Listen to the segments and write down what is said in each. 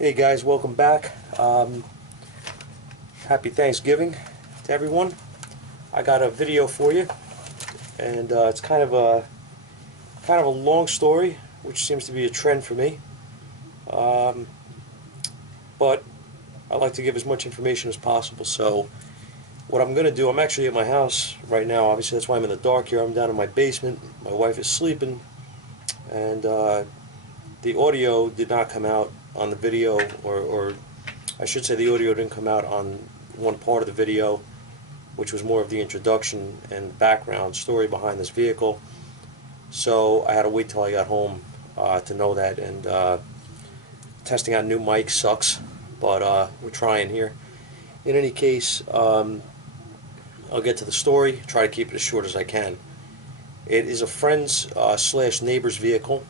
Hey guys, welcome back. Happy Thanksgiving to everyone. I got a video for you, and it's kind of a long story, which seems to be a trend for me. But I like to give as much information as possible. So what I'm going to do, I'm actually at my house right now. Obviously, that's why I'm in the dark here. I'm down in my basement. My wife is sleeping, and the audio did not come out on the video, or I should say the audio didn't come out on one part of the video, which was more of the introduction and background story behind this vehicle. So I had to wait till I got home to know that, and testing out new mics sucks, but we're trying here. In any case, I'll get to the story, try to keep it as short as I can. It is a friend's slash neighbor's vehicle.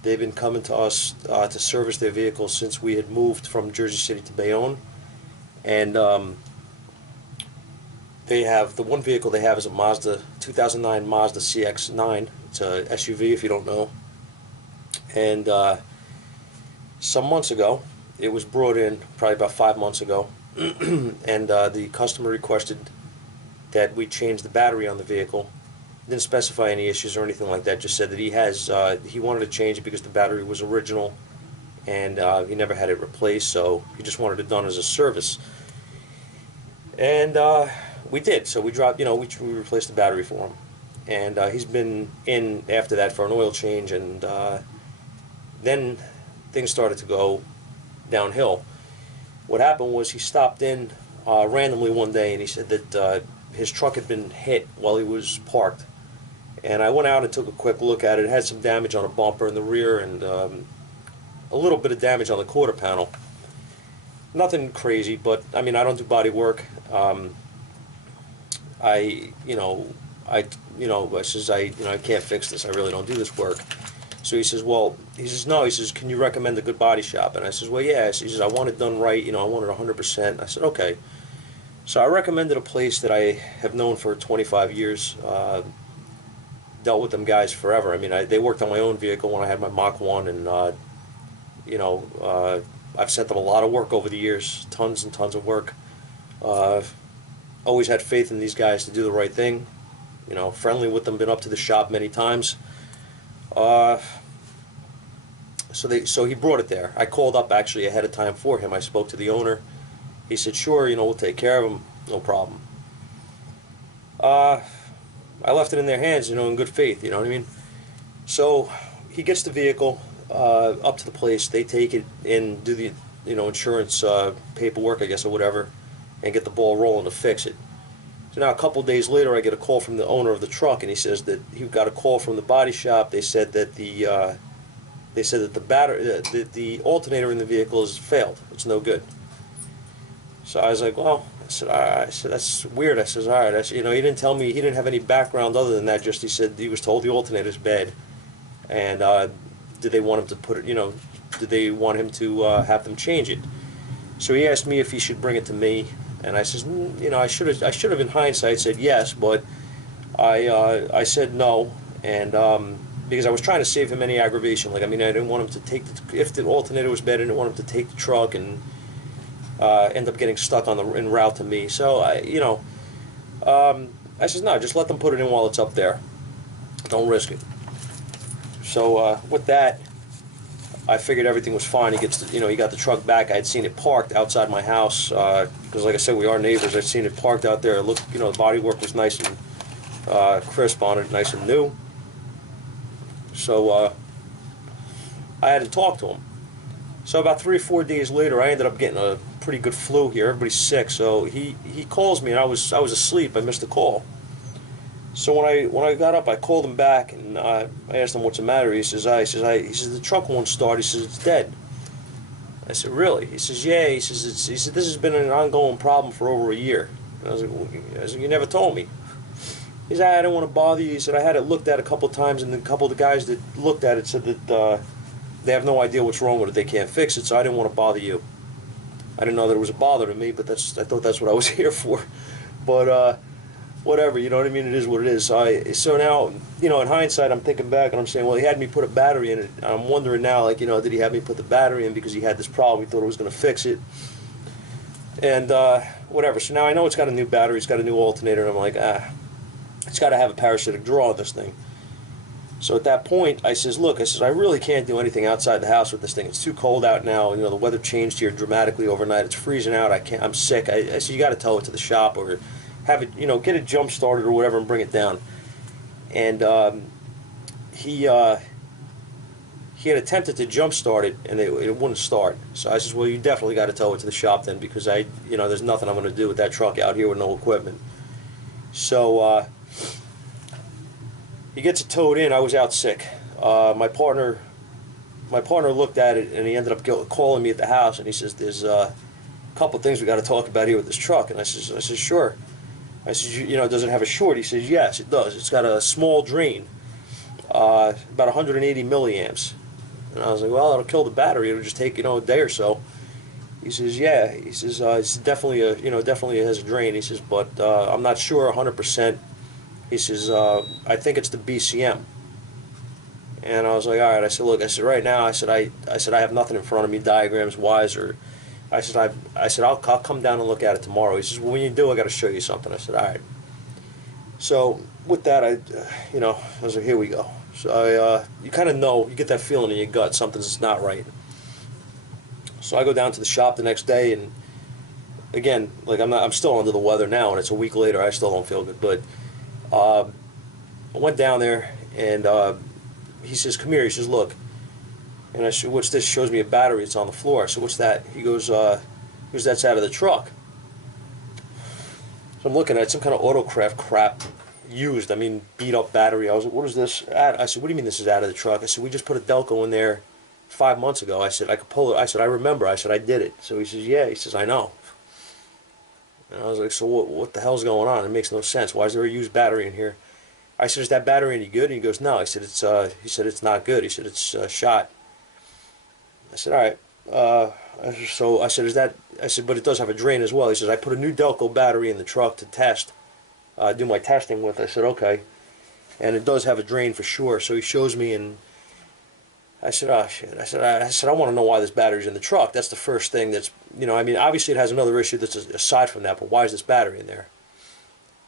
They've been coming to us to service their vehicles since we had moved from Jersey City to Bayonne. And they have, the one vehicle they have is a Mazda 2009 Mazda CX9. It's a SUV if you don't know. And some months ago, it was brought in, probably about 5 months ago, and the customer requested that we change the battery on the vehicle. Didn't specify any issues or anything like that, just said that he wanted to change it because the battery was original and he never had it replaced, so he just wanted it done as a service. And we did, so we dropped, we replaced the battery for him. And he's been in after that for an oil change, and then things started to go downhill. What happened was he stopped in randomly one day, and he said that his truck had been hit while he was parked. And I went out and took a quick look at it. It had some damage on a bumper in the rear, and a little bit of damage on the quarter panel. Nothing crazy, but I mean, I don't do body work. I says I can't fix this. I really don't do this work. So he says, well, no. He says, can you recommend a good body shop? And I says, well, yeah. He says, I want it done right. I want it 100%. I said, okay. So I recommended a place that I have known for 25 years. Dealt with them guys forever. I mean, they worked on my own vehicle when I had my Mach 1, and I've sent them a lot of work over the years, tons and tons of work. Always had faith in these guys to do the right thing. Friendly with them, been up to the shop many times. So he brought it there. I called up actually ahead of time for him. I spoke to the owner. He said, sure, we'll take care of him, no problem. I left it in their hands, in good faith, you know what I mean? So he gets the vehicle up to the place. They take it in, do the insurance paperwork, I guess, or whatever, and get the ball rolling to fix it. So now a couple days later, I get a call from the owner of the truck, and he says that he got a call from the body shop. They said that the battery, the alternator in the vehicle has failed. It's no good. So I was like, well, I said, that's weird. I says, all right. He didn't tell me, he didn't have any background other than that. Just he said he was told the alternator's bad, and did they want him to put it? Did they want him to have them change it? So he asked me if he should bring it to me, and I says, I should have in hindsight said yes, but I said no, and because I was trying to save him any aggravation. I didn't want him to take if the alternator was bad, I didn't want him to take the truck and end up getting stuck on en route to me. So I says, no, just let them put it in while it's up there. Don't risk it. So with that, I figured everything was fine. He gets, he got the truck back. I had seen it parked outside my house because, like I said, we are neighbors. I'd seen it parked out there. It looked, the bodywork was nice and crisp on it, nice and new. So I had to talk to him. So about 3 or 4 days later, I ended up getting a pretty good flu here. Everybody's sick, so he calls me, and I was asleep. I missed the call. So when I got up, I called him back, and I asked him what's the matter. He says, the truck won't start. He says, it's dead. I said, really? He says, yeah. He said, this has been an ongoing problem for over a year. And I was like, you never told me. He said, I didn't want to bother you. He said, I had it looked at a couple of times, and then a couple of the guys that looked at it said that they have no idea what's wrong with it. They can't fix it, so I didn't want to bother you. I didn't know that it was a bother to me, but I thought that's what I was here for. But whatever, you know what I mean? It is what it is. So now, you know, in hindsight, I'm thinking back and I'm saying, well, he had me put a battery in it. I'm wondering now, like, you know, did he have me put the battery in because he had this problem? He thought it was going to fix it. And whatever. So now I know it's got a new battery, it's got a new alternator, and I'm like, it's got to have a parasitic draw on this thing. So at that point, I says, look, I says, I really can't do anything outside the house with this thing. It's too cold out now. You know, the weather changed here dramatically overnight. It's freezing out. I can't. I'm sick. I said, you got to tow it to the shop or have it, you know, get it jump started or whatever and bring it down. And he had attempted to jump start it and it wouldn't start. So I says, well, you definitely got to tow it to the shop then because you know, there's nothing I'm going to do with that truck out here with no equipment. So he gets it towed in. I was out sick. My partner looked at it and he ended up calling me at the house and he says, "There's a couple of things we got to talk about here with this truck." And I says, "Sure." I says, "You know, does it have a short?" He says, "Yes, it does. It's got a small drain, about 180 milliamps." And I was like, "Well, it'll kill the battery. It'll just take, you know, a day or so." He says, "Yeah." He says, "It's definitely definitely has a drain." He says, "But I'm not sure 100%." He says, "I think it's the BCM." And I was like, all right. I said, look, I said, right now, I said, I have nothing in front of me, diagrams wise, or I said, I'll come down and look at it tomorrow. He says, well, when you do, I got to show you something. I said, all right. So with that, you know, I was like, here we go. So you kind of know, you get that feeling in your gut, something's not right. So I go down to the shop the next day, and again, like I'm still under the weather now, and it's a week later. I still don't feel good, but I went down there, and he says, "Come here." He says, "Look." And I said, "What's this?" He shows me a battery. It's on the floor. I said, "What's that?" He goes, "That's out of the truck." So I'm looking at some kind of Autocraft crap, used. I mean, beat up battery. I was like, "What is this?" I said, "What do you mean this is out of the truck?" I said, "We just put a Delco in there 5 months ago." I said, "I could pull it." I said, "I remember." I said, "I did it." So he says, "Yeah." He says, "I know." And I was like, "So what the hell's going on? It makes no sense. Why is there a used battery in here?" I said, "Is that battery any good?" And he goes, "No." He said, "It's not good." He said, "It's shot." I said, "All right." So I said, I said, "But it does have a drain as well." He says, "I put a new Delco battery in the truck to test, do my testing with." I said, "Okay." And it does have a drain for sure. So he shows me, and I said, "Oh shit." I said, "I want to know why this battery's in the truck. That's the first thing that's, you know, I mean, obviously it has another issue that's aside from that, but why is this battery in there?"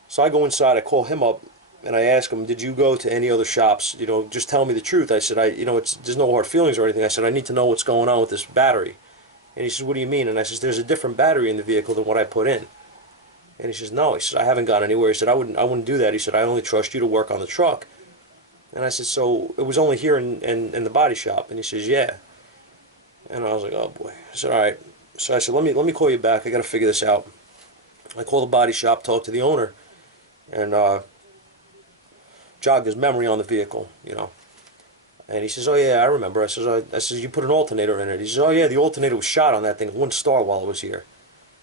So I go inside, I call him up, and I ask him, "Did you go to any other shops? You know, just tell me the truth." I said, you know, there's no hard feelings or anything. I said, "I need to know what's going on with this battery." And he says, "What do you mean?" And I says, "There's a different battery in the vehicle than what I put in." And he says, "No." He says, "I haven't gone anywhere." He said, I wouldn't do that." He said, "I only trust you to work on the truck." And I said, "So it was only here in the body shop?" And he says, "Yeah." And I was like, "Oh boy." I said, "All right." So I said, let me call you back. I got to figure this out." I call the body shop, talk to the owner, and jogged his memory on the vehicle, you know. And he says, "Oh yeah, I remember." I says, "You put an alternator in it." He says, "Oh yeah, the alternator was shot on that thing. It wouldn't start while it was here."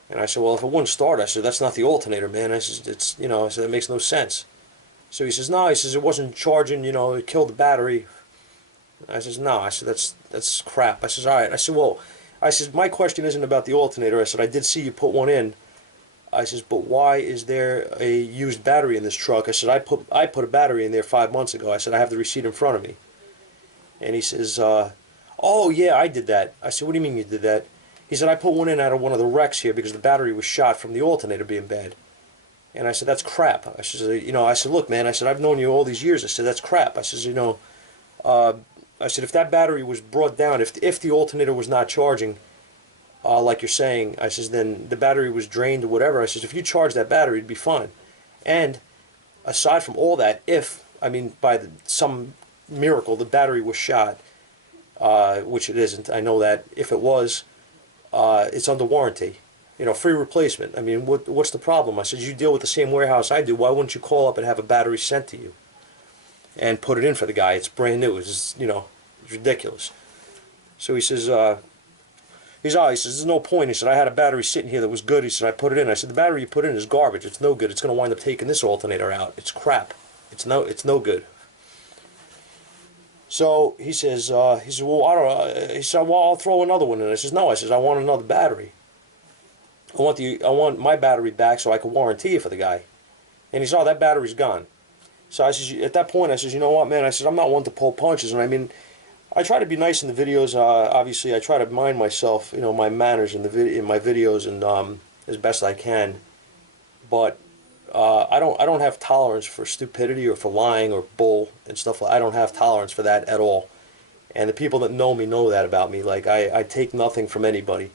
And I said, "Well, if it wouldn't start," I said, "that's not the alternator, man." I said, "It's, you know," I said, "it makes no sense." So he says, "No," he says, "it wasn't charging, you know, it killed the battery." I says, "No," I said, that's crap." I says, "All right." I said, "Well," I says, "My question isn't about the alternator." I said, "I did see you put one in." I says, "But why is there a used battery in this truck?" I said, I put a battery in there 5 months ago." I said, "I have the receipt in front of me." And he says, "Oh yeah, I did that." I said, "What do you mean you did that?" He said, "I put one in out of one of the wrecks here because the battery was shot from the alternator being bad." And I said, "That's crap." I said, "You know," I said, "Look, man," I said, "I've known you all these years." I said, "That's crap." I says, "You know," I said, "if that battery was brought down, if the alternator was not charging, like you're saying," I says, "then the battery was drained or whatever." I says, "If you charge that battery, it'd be fine. And aside from all that, if, I mean, by some miracle, the battery was shot, which it isn't, I know that. If it was, it's under warranty. You know, free replacement. I mean, what's the problem?" I said, "You deal with the same warehouse I do. Why wouldn't you call up and have a battery sent to you and put it in for the guy? It's brand new. It's, you know, it's ridiculous." So he says, he says, "There's no point." He said, "I had a battery sitting here that was good." He said, "I put it in." I said, "The battery you put in is garbage. It's no good. It's going to wind up taking this alternator out. It's crap. It's no good." So he says, "Well, I don't." He said, "Well, I'll throw another one in." I says, "No." I says, "I want another battery. I want my battery back so I can warranty it for the guy." And he said, oh, that battery's gone. So I says, at that point, I says, you know what, man? I says, I'm not one to pull punches. And I mean, I try to be nice in the videos. Obviously, I try to mind myself, you know, my manners in in my videos, and as best I can. But I don't have tolerance for stupidity or for lying or bull and stuff. I don't have tolerance for that at all. And the people that know me know that about me. Like, I take nothing from anybody.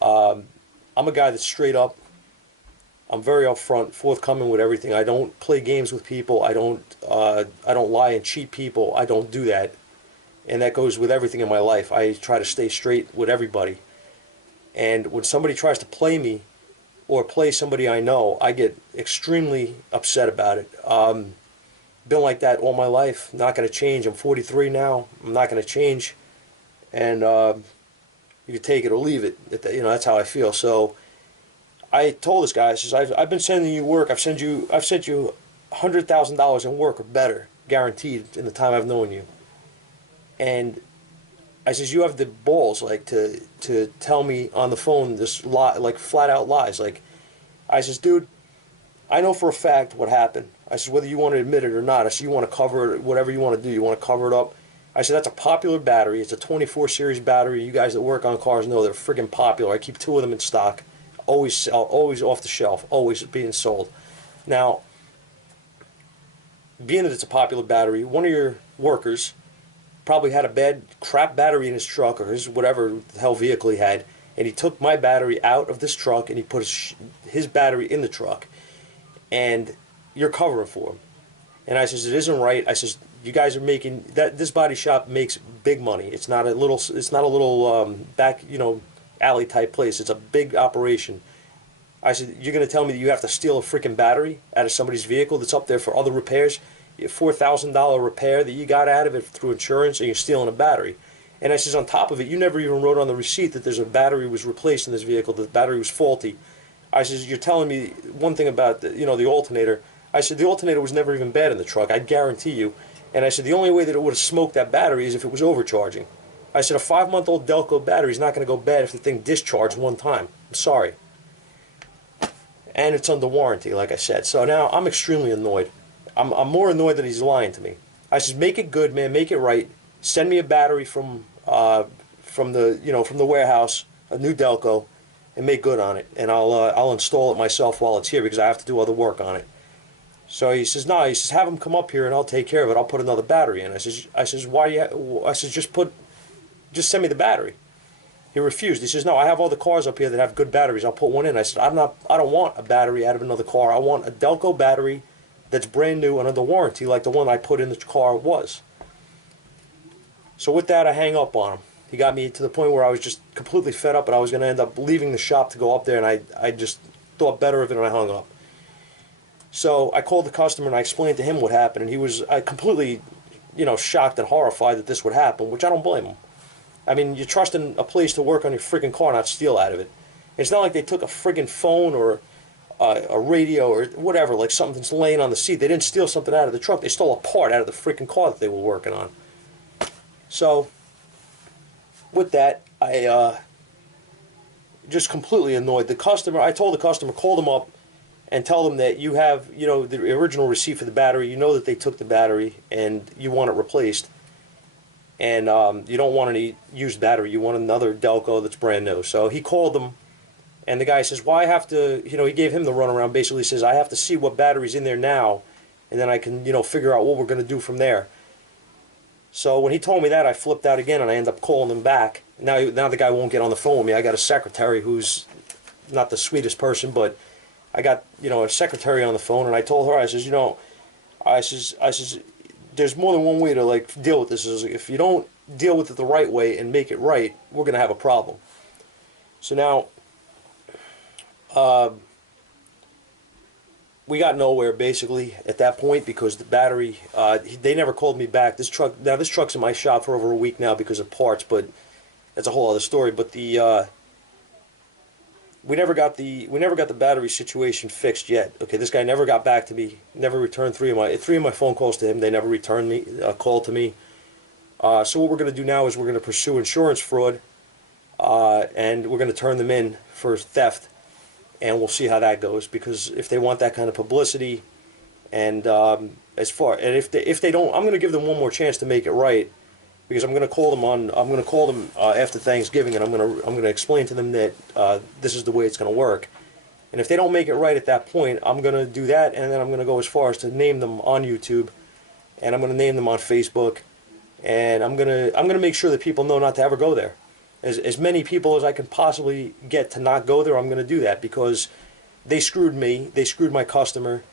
I'm a guy that's straight up. I'm very upfront, forthcoming with everything. I don't play games with people. I don't lie and cheat people. I don't do that. And that goes with everything in my life. I try to stay straight with everybody. And when somebody tries to play me or play somebody I know, I get extremely upset about it. Been like that all my life. Not going to change. I'm 43 now. I'm not going to change. And you can take it or leave it. You know, that's how I feel. So I told this guy, I says, I've been sending you work. I've sent you $100,000 in work or better, guaranteed, in the time I've known you. And I says, you have the balls, like, to tell me on the phone this lie, like, flat out lies. Like, I says, dude, I know for a fact what happened. I says, whether you want to admit it or not, I said, you want to cover it, whatever you want to do, you want to cover it up. I said, that's a popular battery. It's a 24 series battery. You guys that work on cars know they're friggin' popular. I keep 2 of them in stock. Always sell, always off the shelf, always being sold. Now, being that it's a popular battery, one of your workers probably had a bad crap battery in his truck or his whatever the hell vehicle he had, and he took my battery out of this truck and he put his battery in the truck, and you're covering for him. And I says, it isn't right. I says, you guys are making that, this body shop makes big money. It's not a little back, you know, alley type place. It's a big operation. I said, you're going to tell me that you have to steal a freaking battery out of somebody's vehicle that's up there for other repairs? $4,000 repair that you got out of it through insurance, and you're stealing a battery. And I says, on top of it, you never even wrote on the receipt that there's a battery was replaced in this vehicle, that the battery was faulty. I says, you're telling me one thing about the, you know, the alternator. I said, the alternator was never even bad in the truck, I guarantee you. And I said, the only way that it would have smoked that battery is if it was overcharging. I said, a 5-month-old Delco battery is not going to go bad if the thing discharged one time. I'm sorry. And it's under warranty, like I said. So now I'm extremely annoyed. I'm more annoyed that he's lying to me. I said, make it good, man. Make it right. Send me a battery from the warehouse, a new Delco, and make good on it. And I'll install it myself while it's here because I have to do other work on it. So he says, no. He says, have him come up here and I'll take care of it. I'll put another battery in. I says, why? I says, just send me the battery. He refused. He says, no, I have all the cars up here that have good batteries. I'll put one in. I said, I don't want a battery out of another car. I want a Delco battery that's brand new and under warranty like the one I put in the car was. So with that, I hang up on him. He got me to the point where I was just completely fed up and I was going to end up leaving the shop to go up there, and I just thought better of it and I hung up. So I called the customer and I explained to him what happened, and he was completely, you know, shocked and horrified that this would happen, which I don't blame him. I mean, you're trusting a place to work on your friggin' car, not steal out of it. It's not like they took a friggin' phone or a radio or whatever, like something that's laying on the seat. They didn't steal something out of the truck. They stole a part out of the freaking car that they were working on. So, with that, I just completely annoyed the customer. I told the customer, call them up and tell them that you have, you know, the original receipt for the battery. You know that they took the battery and you want it replaced. And you don't want any used battery. You want another Delco that's brand new. So he called them. And the guy says, well, I have to, you know, he gave him the runaround. Basically says, I have to see what battery's in there now, and then I can, you know, figure out what we're going to do from there. So when he told me that, I flipped out again, and I end up calling him back. Now the guy won't get on the phone with me. I got a secretary who's not the sweetest person, but I got, you know, a secretary on the phone, and I told her, I says, you know, I says, there's more than one way to, like, deal with this. If you don't deal with it the right way and make it right, we're going to have a problem. So now, we got nowhere basically at that point because the battery, they never called me back. This truck's in my shop for over a week now because of parts, but that's a whole other story. But the we never got the battery situation fixed yet. Okay, this guy never got back to me. Never returned three of my phone calls to him. They never returned me a call to me. So what we're going to do now is we're going to pursue insurance fraud, and we're going to turn them in for theft. and we'll see how that goes. Because if they want that kind of publicity, and if they don't, I'm going to give them one more chance to make it right. Because I'm going to call them after Thanksgiving, and I'm going to explain to them that this is the way it's going to work. And if they don't make it right at that point, I'm going to do that, and then I'm going to go as far as to name them on YouTube, and I'm going to name them on Facebook, and I'm going to make sure that people know not to ever go there. As many people as I can possibly get to not go there, I'm going to do that, because they screwed me, they screwed my customer,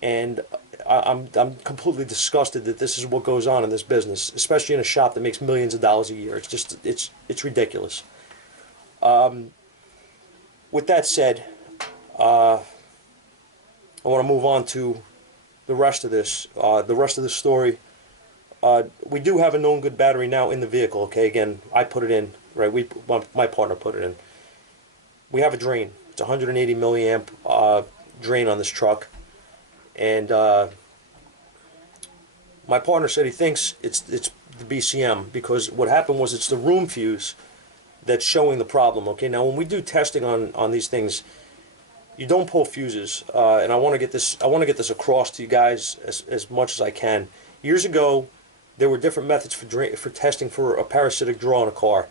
and I'm completely disgusted that this is what goes on in this business, especially in a shop that makes millions of dollars a year. It's just it's ridiculous. With that said, I want to move on to the rest of this. The rest of the story. We do have a known good battery now in the vehicle. Okay, again, I put it in. Right, my partner put it in. We have a drain. It's a 180 milliamp drain on this truck, and my partner said he thinks it's the BCM, because what happened was it's the room fuse that's showing the problem. Okay, now when we do testing on these things, you don't pull fuses, and I want to get this across to you guys as much as I can. Years ago, there were different methods for testing for a parasitic draw in a car.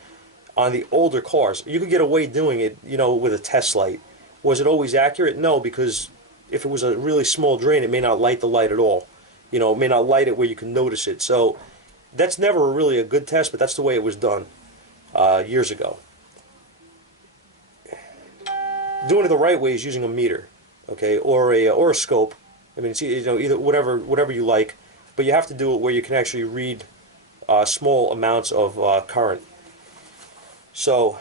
On the older cars, you could get away doing it, with a test light. Was it always accurate? No, because if it was a really small drain, it may not light the light at all. It may not light it where you can notice it. So that's never really a good test, but that's the way it was done years ago. Doing it the right way is using a meter, okay, or a scope. I mean, it's, either whatever you like, but you have to do it where you can actually read small amounts of current. So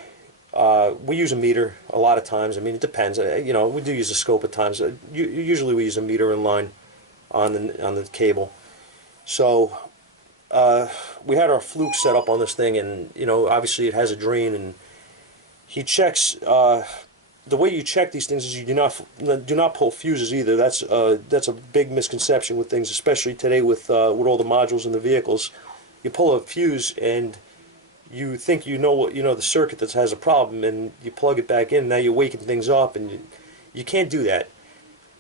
we use a meter a lot of times. I mean, it depends. We do use a scope at times. Usually we use a meter in line on the cable. So we had our fluke set up on this thing, and obviously it has a drain, and he checks. The way you check these things is you do not pull fuses either. That's a big misconception with things, especially today with all the modules in the vehicles. You pull a fuse and you think the circuit that has a problem, and you plug it back in. Now you're waking things up, and you can't do that.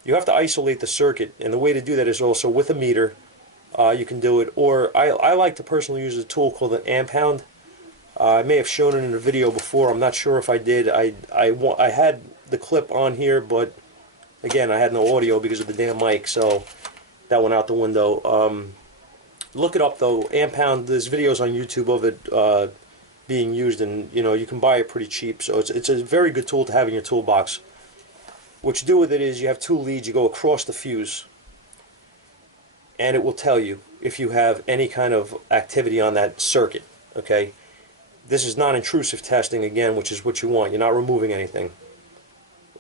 You have to isolate the circuit, and the way to do that is also with a meter. You can do it, or I like to personally use a tool called an amp hound. I may have shown it in a video before. I'm not sure if I did. I had the clip on here, but again, I had no audio because of the damn mic, so that went out the window. Look it up though, amp hound. There's videos on YouTube of it being used, and you can buy it pretty cheap. So it's a very good tool to have in your toolbox. What you do with it is you have two leads. You go across the fuse, and it will tell you if you have any kind of activity on that circuit. Okay. This is non-intrusive testing, again, which is what you want. You're not removing anything.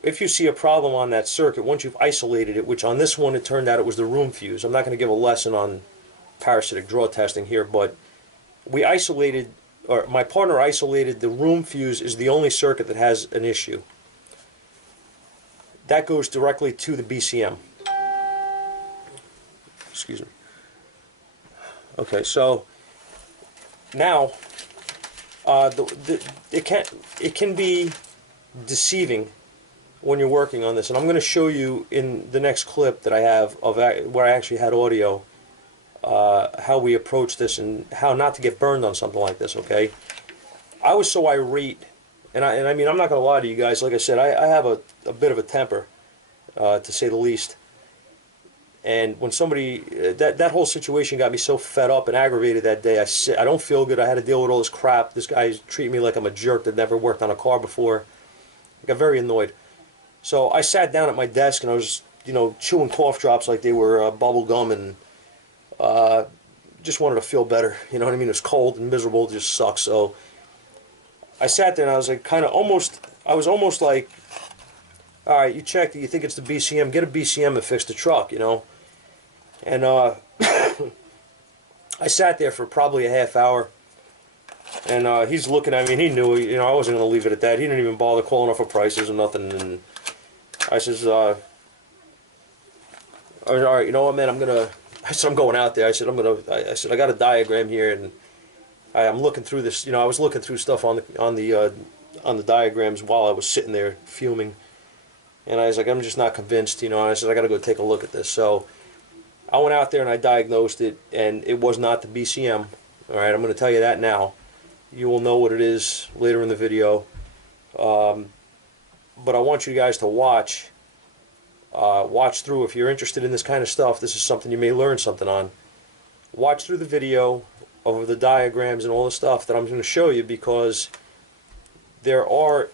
If you see a problem on that circuit, once you've isolated it, which on this one it turned out it was the room fuse. I'm not going to give a lesson on parasitic draw testing here, but we isolated, or my partner isolated, the room fuse is the only circuit that has an issue. That goes directly to the BCM. Excuse me. Okay, so now it can be deceiving when you're working on this, and I'm going to show you in the next clip that I have of where I actually had audio how we approach this and how not to get burned on something like this. Okay, I was so irate, and I mean, I'm not going to lie to you guys. Like I said, I have a bit of a temper, to say the least. And when somebody, that whole situation got me so fed up and aggravated that day. I don't feel good. I had to deal with all this crap. This guy's treating me like I'm a jerk that never worked on a car before. I got very annoyed. So I sat down at my desk and I was, chewing cough drops like they were bubble gum, and just wanted to feel better. You know what I mean? It was cold and miserable. It just sucks. So I sat there and I was like, I was almost like, all right, you checked it, you think it's the BCM, get a BCM and fix the truck, And I sat there for probably a half hour, and he's looking at me, and he knew, I wasn't going to leave it at that. He didn't even bother calling up for prices or nothing. And I says, all right, you know what, man, I'm going out there. I said, I got a diagram here, and I'm looking through this. I was looking through stuff on the diagrams while I was sitting there fuming. And I was like, I'm just not convinced, and I said, I got to go take a look at this. So I went out there and I diagnosed it, and it was not the BCM. All right, I'm going to tell you that now. You will know what it is later in the video. But I want you guys to watch through. If you're interested in this kind of stuff, this is something you may learn something on. Watch through the video of the diagrams and all the stuff that I'm going to show you, because there are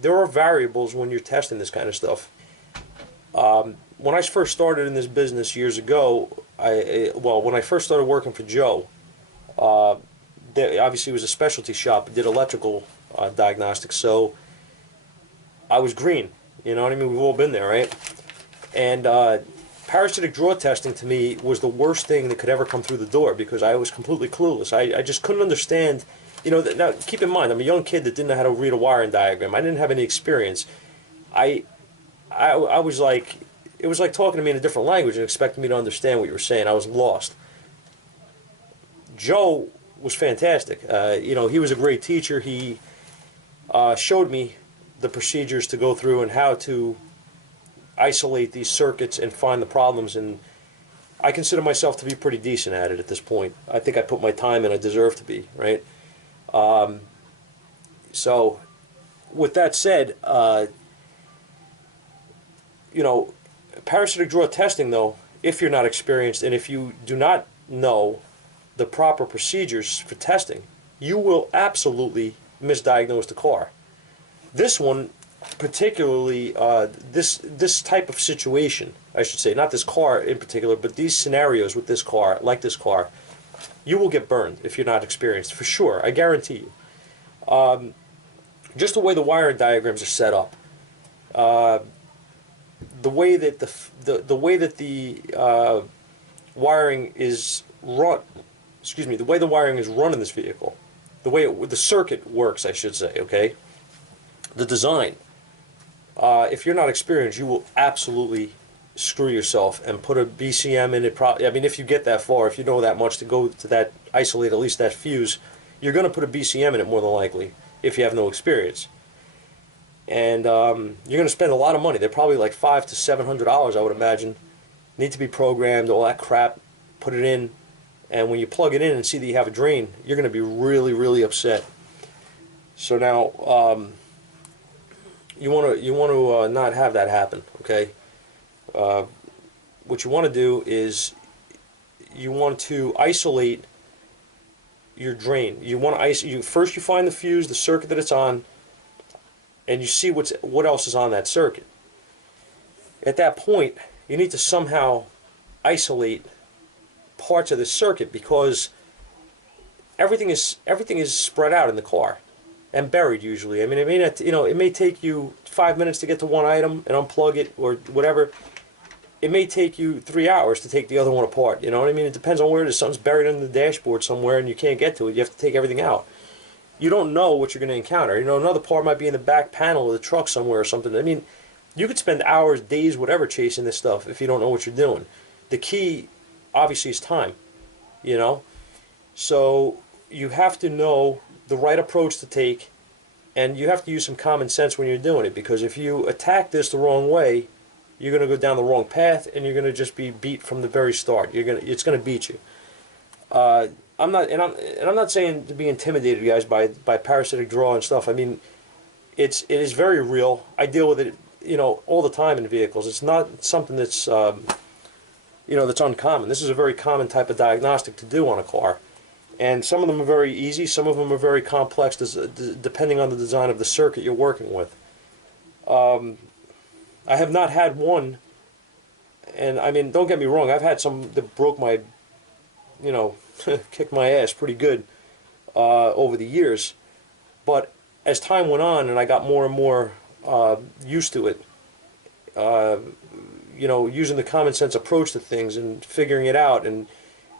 variables when you're testing this kind of stuff. When I first started in this business years ago, when I first started working for Joe, there obviously was a specialty shop. It did electrical diagnostics, so I was green. You know what I mean? We've all been there, right? And parasitic draw testing to me was the worst thing that could ever come through the door, because I was completely clueless. I just couldn't understand. Now keep in mind, I'm a young kid that didn't know how to read a wiring diagram. I didn't have any experience. I was like, it was like talking to me in a different language and expecting me to understand what you were saying. I was lost. Joe was fantastic. He was a great teacher. He showed me the procedures to go through and how to isolate these circuits and find the problems, and I consider myself to be pretty decent at it at this point. I think I put my time in. I deserve to be, right? So with that said, parasitic draw testing, though, if you're not experienced and if you do not know the proper procedures for testing, you will absolutely misdiagnose the car. This one, particularly, this type of situation, I should say, not this car in particular, but these scenarios with this car, like this car, you will get burned if you're not experienced, for sure. I guarantee you. Just the way the wiring diagrams are set up, the way that the wiring is run, the way the wiring is run in this vehicle, the way the circuit works, I should say, okay? The design. If you're not experienced, you will absolutely screw yourself and put a BCM in it. I mean, if you get that far, if you know that much to go to that, isolate at least that fuse, you're going to put a BCM in it more than likely if you have no experience. And you're going to spend a lot of money. They're probably like $500 to $700, I would imagine. Need to be programmed, all that crap. Put it in, and when you plug it in and see that you have a drain, you're going to be really, really upset. So now, you want to not have that happen, okay? What you want to do is you want to isolate your drain. You want to first you find the fuse, the circuit that it's on, and you see what else is on that circuit. At that point, you need to somehow isolate parts of the circuit, because everything is spread out in the car and buried usually. I mean, it may not, it may take you 5 minutes to get to one item and unplug it or whatever. It may take you 3 hours to take the other one apart. You know what I mean? It depends on where it is. Something's buried under the dashboard somewhere and you can't get to it. You have to take everything out. You don't know what you're going to encounter. Another part might be in the back panel of the truck somewhere or something. I mean, you could spend hours, days, whatever, chasing this stuff if you don't know what you're doing. The key, obviously, is time. So you have to know the right approach to take, and you have to use some common sense when you're doing it, because if you attack this the wrong way, you're going to go down the wrong path, and you're going to just be beat from the very start. It's going to beat you. I'm not saying to be intimidated, guys, by parasitic draw and stuff. I mean, it is very real. I deal with it, all the time in vehicles. It's not something that's that's uncommon. This is a very common type of diagnostic to do on a car. And some of them are very easy, some of them are very complex, depending on the design of the circuit you're working with. I have not had one, and I mean, don't get me wrong, I've had some that broke my, kicked my ass pretty good over the years. But as time went on and I got more and more used to it, using the common sense approach to things and figuring it out, and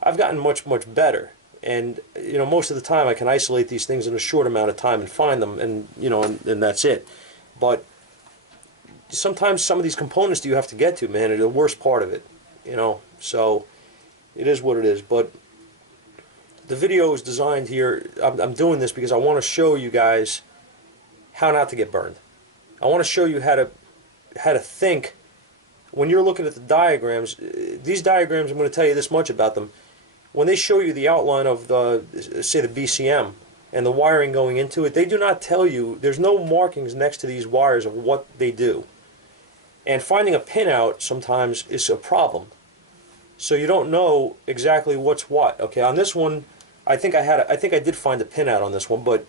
I've gotten much, much better. And most of the time I can isolate these things in a short amount of time and find them, and and that's it. But sometimes some of these components that you have to get to, man, are the worst part of it. So it is what it is. But the video is designed here. I'm doing this because I want to show you guys how not to get burned. I want to show you how to how to think when you're looking at the diagrams. These diagrams, I'm going to tell you this much about them. When they show you the outline of the, say, the BCM and the wiring going into it, they do not tell you, there's no markings next to these wires of what they do. And finding a pinout sometimes is a problem. So you don't know exactly what's what. Okay, on this one, I think I did find a pinout on this one, but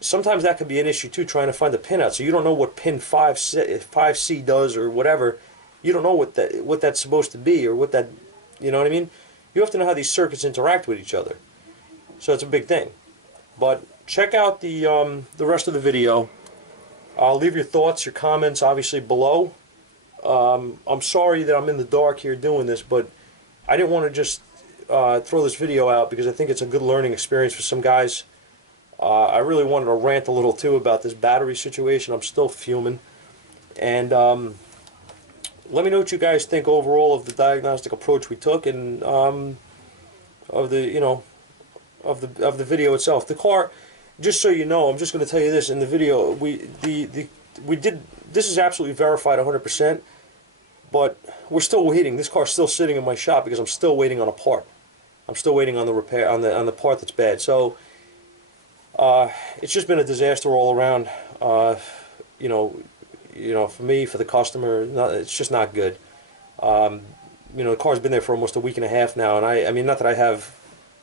sometimes that could be an issue too, trying to find a pinout. So you don't know what pin 5C does or whatever. You don't know what that's supposed to be, or what that, you know what I mean? You have to know how these circuits interact with each other. So it's a big thing. But check out the rest of the video. I'll leave your thoughts, your comments, obviously, below. I'm sorry that I'm in the dark here doing this, but I didn't want to just throw this video out because I think it's a good learning experience for some guys. I really wanted to rant a little too about this battery situation. I'm still fuming. And let me know what you guys think overall of the diagnostic approach we took, and of the video itself. The car, just so you know, I'm just going to tell you this in the video. We did this is absolutely verified 100%, but we're still waiting. This car's still sitting in my shop because I'm still waiting on a part. I'm still waiting on the repair on the part that's bad. So it's just been a disaster all around. For me, for the customer, it's just not good. The car's been there for almost a week and a half now, and I mean, not that I have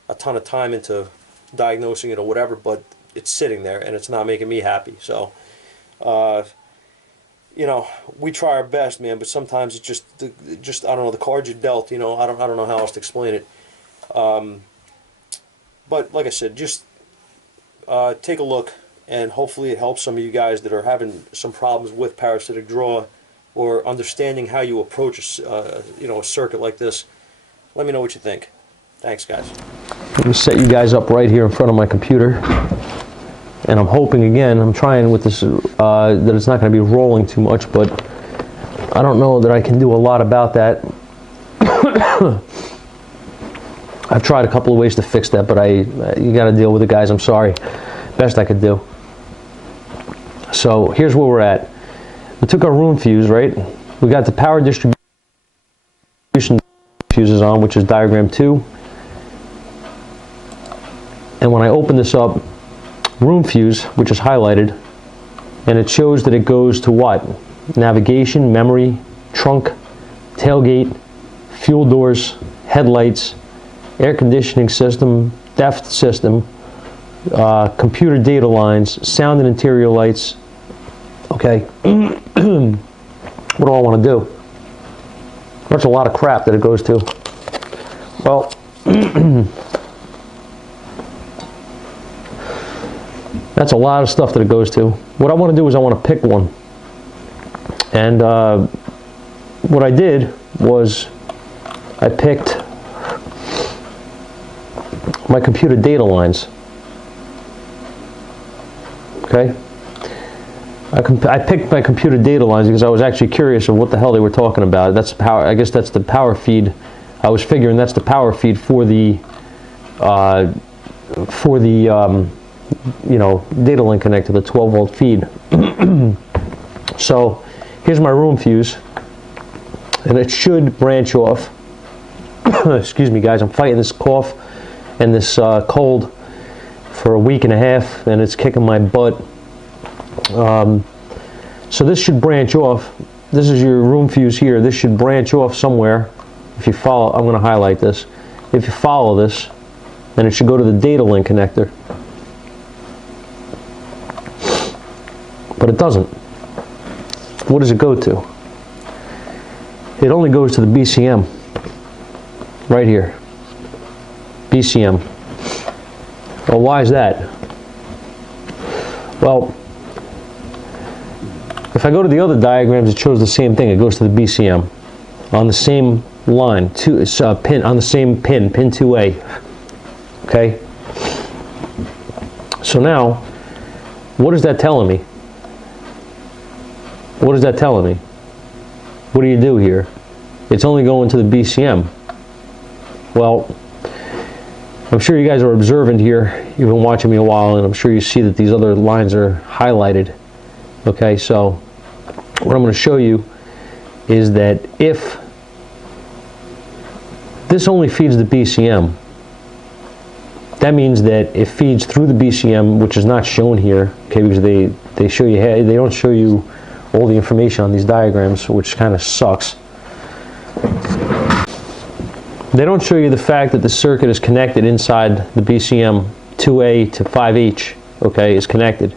a ton of time into diagnosing it or whatever, but it's sitting there and it's not making me happy. So, we try our best, man, but sometimes it's just I don't know, the cards you're dealt. I don't know how else to explain it. But like I said, just take a look, and hopefully it helps some of you guys that are having some problems with parasitic draw, or understanding how you approach a circuit like this. Let me know what you think. Thanks, guys. I'm going to set you guys up right here in front of my computer, and I'm hoping, again, I'm trying with this that it's not going to be rolling too much, but I don't know that I can do a lot about that. I've tried a couple of ways to fix that, but you got to deal with it, guys. I'm sorry. Best I could do. So here's where we're at. We took our room fuse, right? We got the power distribution fuses on, which is diagram 2. And when I open this up, room fuse, which is highlighted, and it shows that it goes to what? Navigation, memory, trunk, tailgate, fuel doors, headlights, air conditioning system, DEF system, computer data lines, sound and interior lights. Okay, what do I want to do? That's a lot of crap that it goes to. Well, that's a lot of stuff that it goes to. What I want to do is I want to pick one. And what I did was I picked my computer data lines. Okay? I picked my computer data lines because I was actually curious of what the hell they were talking about. That's power. I guess that's the power feed. I was figuring that's the power feed for the data link connector, the 12-volt feed. So here's my room fuse, and it should branch off. Excuse me, guys. I'm fighting this cough and this cold for a week and a half, and it's kicking my butt. So this should branch off. This is your room fuse here. This should branch off somewhere. If you follow, I'm going to highlight this. If you follow this, then it should go to the data link connector. But it doesn't. What does it go to? It only goes to the BCM. Right here. BCM. Well, why is that? Well, if I go to the other diagrams, it shows the same thing. It goes to the BCM on the same line, pin on the same pin 2A. Okay. So now, what is that telling me? What is that telling me? What do you do here? It's only going to the BCM. Well, I'm sure you guys are observant here. You've been watching me a while, and I'm sure you see that these other lines are highlighted. Okay, so what I'm going to show you is that if this only feeds the BCM, that means that it feeds through the BCM, which is not shown here, okay, because they show you, they don't show you all the information on these diagrams, which kind of sucks. They don't show you the fact that the circuit is connected inside the BCM 2A to 5H, okay, is connected.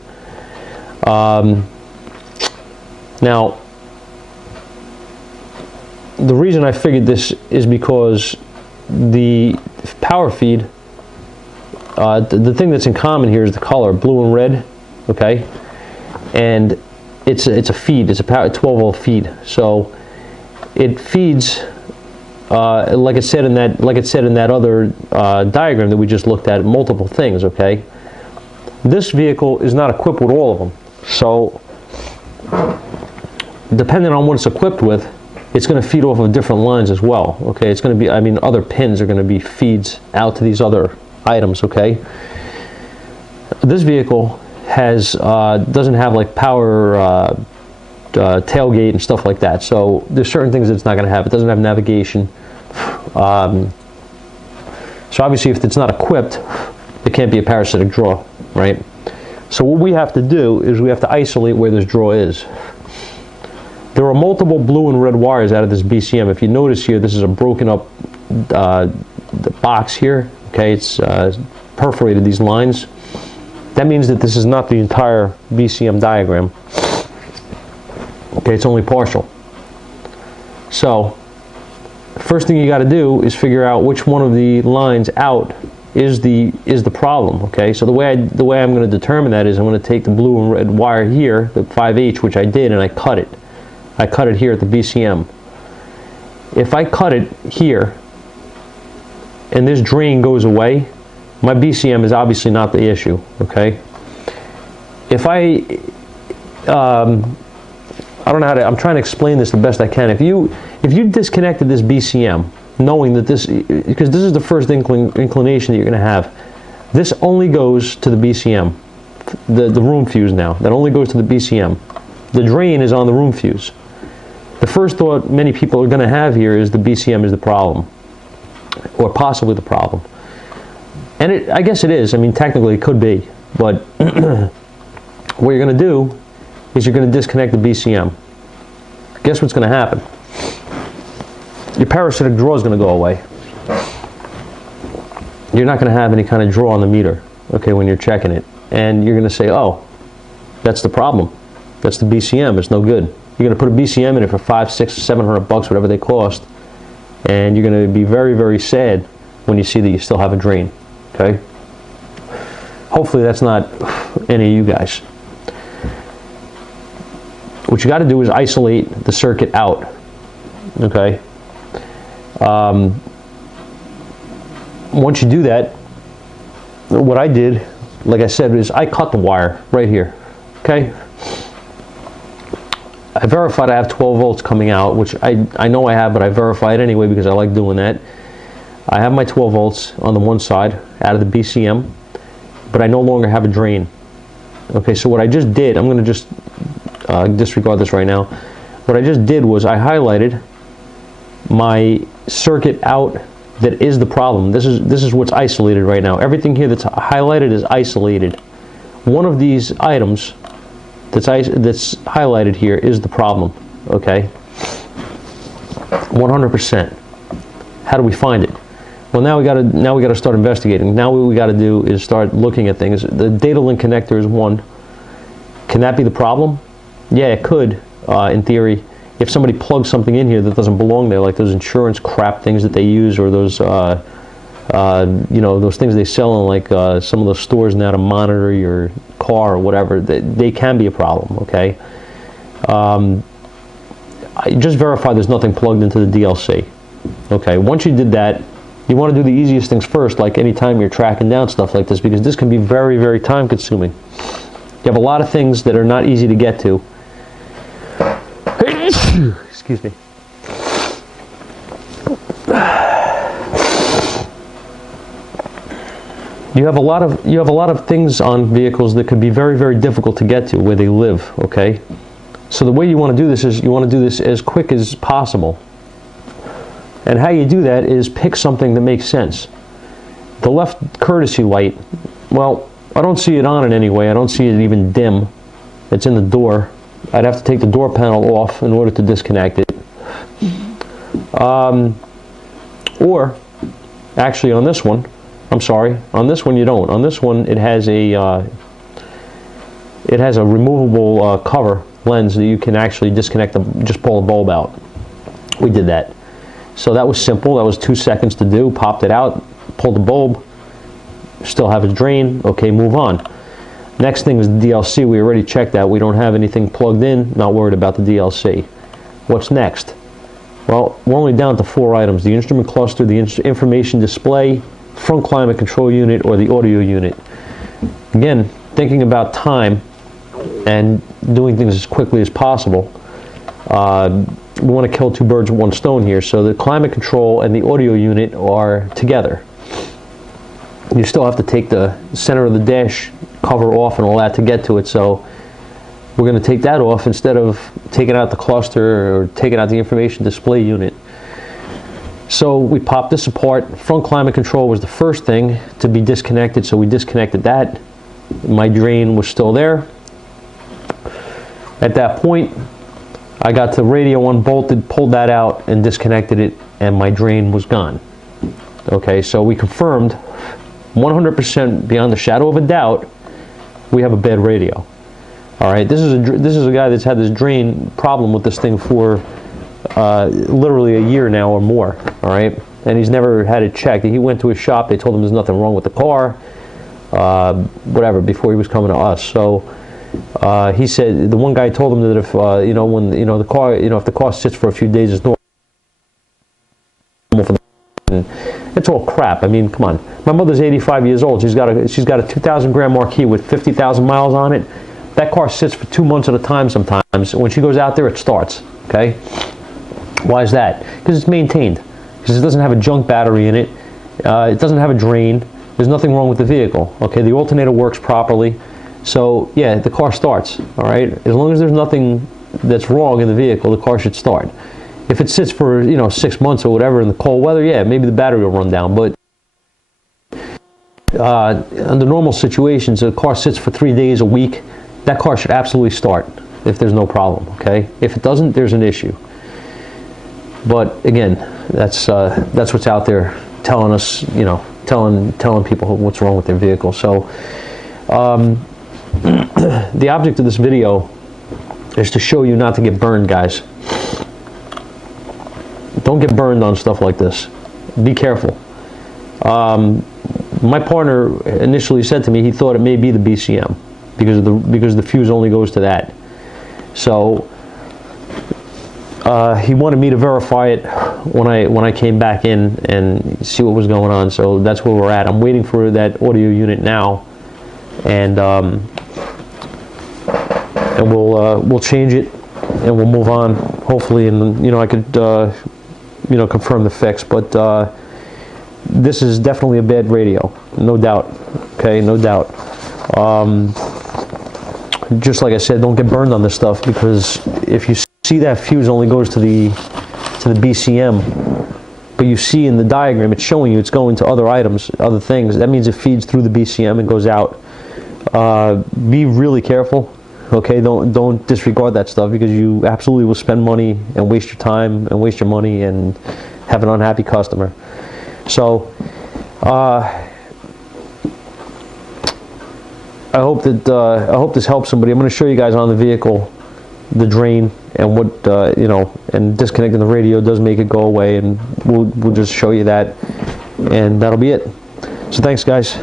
Now, the reason I figured this is because the power feed, the thing that's in common here is the color, blue and red, okay, and it's a feed, it's a 12-volt feed, so it feeds. Like it said in that other diagram that we just looked at, multiple things. Okay, this vehicle is not equipped with all of them, so depending on what it's equipped with, it's going to feed off of different lines as well. Okay, it's going to be, I mean, other pins are going to be feeds out to these other items. Okay, this vehicle has doesn't have like power tailgate and stuff like that, so there's certain things that it's not going to have. It doesn't have navigation. So obviously if it's not equipped, it can't be a parasitic draw, right? So what we have to do is we have to isolate where this draw is. There are multiple blue and red wires out of this BCM. If you notice here, this is a broken up the box here, okay? It's perforated, these lines. That means that this is not the entire BCM diagram. Okay, it's only partial. So first thing you got to do is figure out which one of the lines out is the problem. Okay, so the way I'm going to determine that is I'm going to take the blue and red wire here, the 5H, which I did, and I cut it. I cut it here at the BCM. If I cut it here and this drain goes away, my BCM is obviously not the issue. Okay, if I don't know how to, I'm trying to explain this the best I can. If you disconnected this BCM, knowing that this, because this is the first inclination that you're going to have, this only goes to the BCM, the room fuse now, that only goes to the BCM. The drain is on the room fuse. The first thought many people are going to have here is the BCM is the problem, or possibly the problem. And I guess it is. I mean, technically it could be, but what you're going to do is you're going to disconnect the BCM. Guess what's going to happen? Your parasitic draw is going to go away. You're not going to have any kind of draw on the meter, okay, when you're checking it. And you're going to say, oh, that's the problem. That's the BCM. It's no good. You're going to put a BCM in it for $500, $600, $700, whatever they cost, and you're going to be very, very sad when you see that you still have a drain, okay? Hopefully that's not any of you guys. What you got to do is isolate the circuit out, okay? Once you do that, what I did, like I said, is I cut the wire right here, okay? I verified I have 12 volts coming out, which I know I have, but I verify it anyway because I like doing that. I have my 12 volts on the one side out of the BCM, but I no longer have a drain. Okay, so what I just did, I'm going to just disregard this right now. What I just did was I highlighted my circuit out that is the problem. This is what's isolated right now. Everything here that's highlighted is isolated. One of these items that's highlighted here is the problem. Okay, 100%. How do we find it? Well, now we got to start investigating. Now what we got to do is start looking at things. The data link connector is one. Can that be the problem? Yeah, it could, in theory. If somebody plugs something in here that doesn't belong there, like those insurance crap things that they use, or those, you know, those things they sell in like some of those stores now to monitor your car or whatever, they can be a problem. Okay. I just verify there's nothing plugged into the DLC. Okay. Once you did that, you want to do the easiest things first, like anytime you're tracking down stuff like this, because this can be very, very time consuming. You have a lot of things that are not easy to get to. Excuse me. You have a lot of things on vehicles that could be very, very difficult to get to where they live. Okay, So the way you want to do this is you want to do this as quick as possible. And how you do that is pick something that makes sense. The left courtesy light, well, I don't see it on in any way. I don't see it even dim. It's in the door. I'd have to take the door panel off in order to disconnect it. Or, actually on this one, I'm sorry, on this one you don't. On this one it has a removable cover lens that you can actually disconnect, just pull the bulb out. We did that. So that was simple. That was 2 seconds to do. Popped it out, pulled the bulb, still have a drain. Okay, move on. Next thing is the DLC. We already checked that. We don't have anything plugged in. Not worried about the DLC. What's next? Well, we're only down to 4 items. The instrument cluster, the information display, front climate control unit, or the audio unit. Again, thinking about time and doing things as quickly as possible. We want to kill 2 birds with 1 stone here. So the climate control and the audio unit are together. You still have to take the center of the dash cover off and all that to get to it. So we're going to take that off instead of taking out the cluster or taking out the information display unit. So we popped this apart. Front climate control was the first thing to be disconnected, so we disconnected that. My drain was still there. At that point, I got the radio unbolted, pulled that out, and disconnected it, and my drain was gone. Okay, so we confirmed 100% beyond the shadow of a doubt we have a bad radio. All right, this is a guy that's had this drain problem with this thing for literally a year now or more. All right, and he's never had it checked. He went to his shop. They told him there's nothing wrong with the car, whatever, before he was coming to us. So he said the one guy told him that if when the car, if the car sits for a few days, it's normal for the. It's all crap. I mean, come on. My mother's 85 years old. She's got a 2,000 Grand Marquis with 50,000 miles on it. That car sits for 2 months at a time sometimes. When she goes out there, it starts. Okay. Why is that? Because it's maintained. Because it doesn't have a junk battery in it. It doesn't have a drain. There's nothing wrong with the vehicle. Okay. The alternator works properly. So yeah, the car starts. All right. As long as there's nothing that's wrong in the vehicle, the car should start. If it sits for 6 months or whatever in the cold weather, yeah, maybe the battery will run down. But under normal situations, a car sits for 3 days, a week. That car should absolutely start if there's no problem. Okay, if it doesn't, there's an issue. But again, that's what's out there telling us, telling people what's wrong with their vehicle. So the object of this video is to show you not to get burned, guys. Don't get burned on stuff like this. Be careful. My partner initially said to me he thought it may be the BCM because the fuse only goes to that. So he wanted me to verify it when I came back in and see what was going on. So that's where we're at. I'm waiting for that audio unit now, and we'll change it and we'll move on. Hopefully, and I could confirm the fix. But this is definitely a bad radio, no doubt. Okay, no doubt. Just like I said, don't get burned on this stuff, because if you see that fuse only goes to the BCM, but you see in the diagram it's showing you it's going to other items, other things, that means it feeds through the BCM and goes out. Be really careful. Okay, don't disregard that stuff, because you absolutely will spend money and waste your time and waste your money and have an unhappy customer. So I hope this helps somebody. I'm going to show you guys on the vehicle the drain and what and disconnecting the radio does make it go away, and we'll just show you that, and that'll be it. So thanks, guys.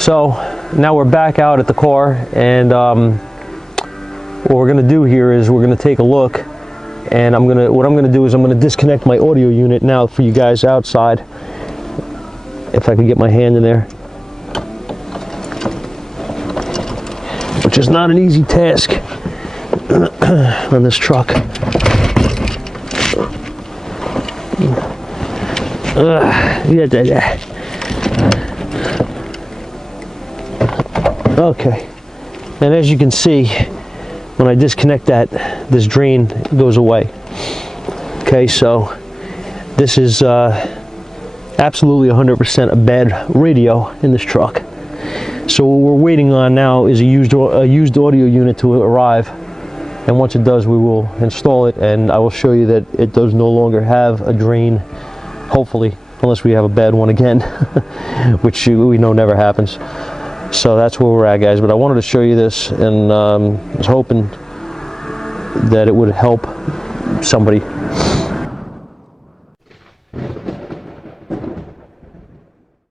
So now we're back out at the car, and what we're going to do here is we're going to take a look, and what I'm going to do is I'm going to disconnect my audio unit now for you guys outside. If I can get my hand in there, which is not an easy task on this truck. Okay, and as you can see, when I disconnect that, this drain goes away. Okay, so this is absolutely 100% a bad radio in this truck. So what we're waiting on now is a used audio unit to arrive, and once it does, we will install it, and I will show you that it does no longer have a drain, hopefully, unless we have a bad one again, which we know never happens. So that's where we're at, guys. But I wanted to show you this, and I was hoping that it would help somebody.